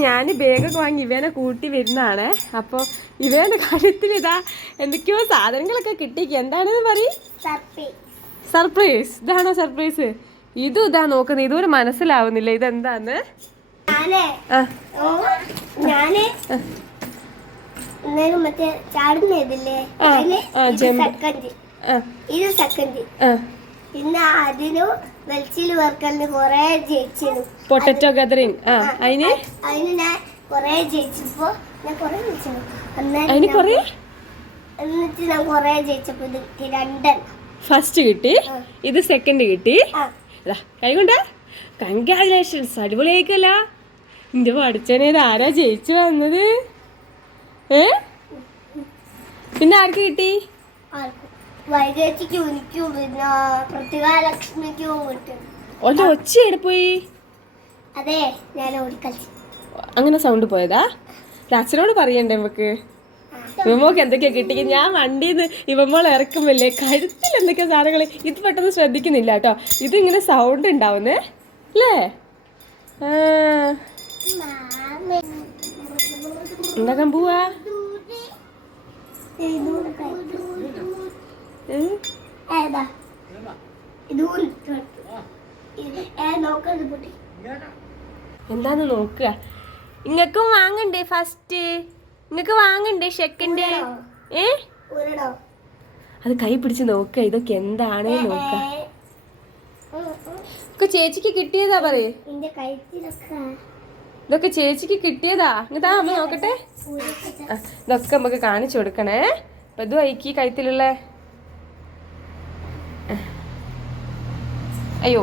ഞാൻ ബാഗൊക്കെ വാങ്ങി ഇവേനെ കൂട്ടി വരുന്നതാണ്. അപ്പോൾ ഇവേന്റെ കാര്യത്തിൽ ഇതാ എന്തൊക്കെയോ സാധനങ്ങളൊക്കെ കിട്ടിക്ക്. എന്താണെന്ന് പറയും? സർപ്രൈസ്. ഇതാണോ സർപ്രൈസ്? ഇതും ഇതാ നോക്കുന്നത്. ഇതുവരെ മനസ്സിലാവുന്നില്ല ഇതെന്താന്ന്. പിന്നെ അതിന് വെൽച്ചില് വർക്കലിന് കൊറേ ജയിച്ചു. പൊട്ടറ്റോ ഗദറിങ്. അതിന് ഞാൻ കൊറേ ജയിച്ചപ്പോ ഞാൻ കൊറേ വിളിച്ചു. എന്നിട്ട് ഞാൻ കൊറേ ജയിച്ചപ്പോ ഫസ്റ്റ് കിട്ടി, ഇത് സെക്കൻഡ് കിട്ടി. കൈകൊണ്ട കൺഗ്രാജുലേഷൻസ്, അടിപൊളിയായിക്കല്ല. എന്റെ പഠിച്ചനെ ഇത് ആരാ ജയിച്ചു വന്നത്? പിന്നെ ആർക്ക് കിട്ടി? വൈകേച്ചിക്കും എനിക്കും പിന്നെ പ്രതികാലക്ഷ്മിക്കും കിട്ടും. ഒച്ച എവിടെ പോയി? അതെ, ഞാൻ ഓടിക്കളിച്ചു. അങ്ങനെ സൗണ്ട് പോയതാ? അച്ഛനോട് പറയണ്ടേ നമുക്ക്? ഇവമോക്ക് എന്തൊക്കെയാ കിട്ടി? ഞാൻ വണ്ടിന്ന് ഇവമോൾ ഇറക്കുമ്പല്ലേ കഴുത്തിൽ എന്തൊക്കെയാ സാധനങ്ങൾ. ഇത് പെട്ടെന്ന് ശ്രദ്ധിക്കുന്നില്ല കേട്ടോ. ഇത് ഇങ്ങനെ സൗണ്ട് ഉണ്ടാവുന്നേ അല്ലേ? ഉണ്ടാക്കാൻ പോവാ? എന്താന്ന് നോക്കുക. ഇങ്ങക്കും വാങ്ങണ്ടേ ഫസ്റ്റ്? ഇങ്ങക്ക് വാങ്ങണ്ടേ സെക്കൻഡ്? അത് കൈ പിടിച്ച് നോക്കുക. ഇതൊക്കെ എന്താണ് നോക്ക. ചേച്ചിക്ക് കിട്ടിയതാ പറയേ. ഇതൊക്കെ ചേച്ചിക്ക് കിട്ടിയതാ. ഇങ്ങതാ അമ്മ നോക്കട്ടെ. ഇതൊക്കെ നമുക്ക് കാണിച്ചു കൊടുക്കണേ. അപ്പൊ ഇത് വൈക്കി കഴുത്തിലുള്ള. അയ്യോ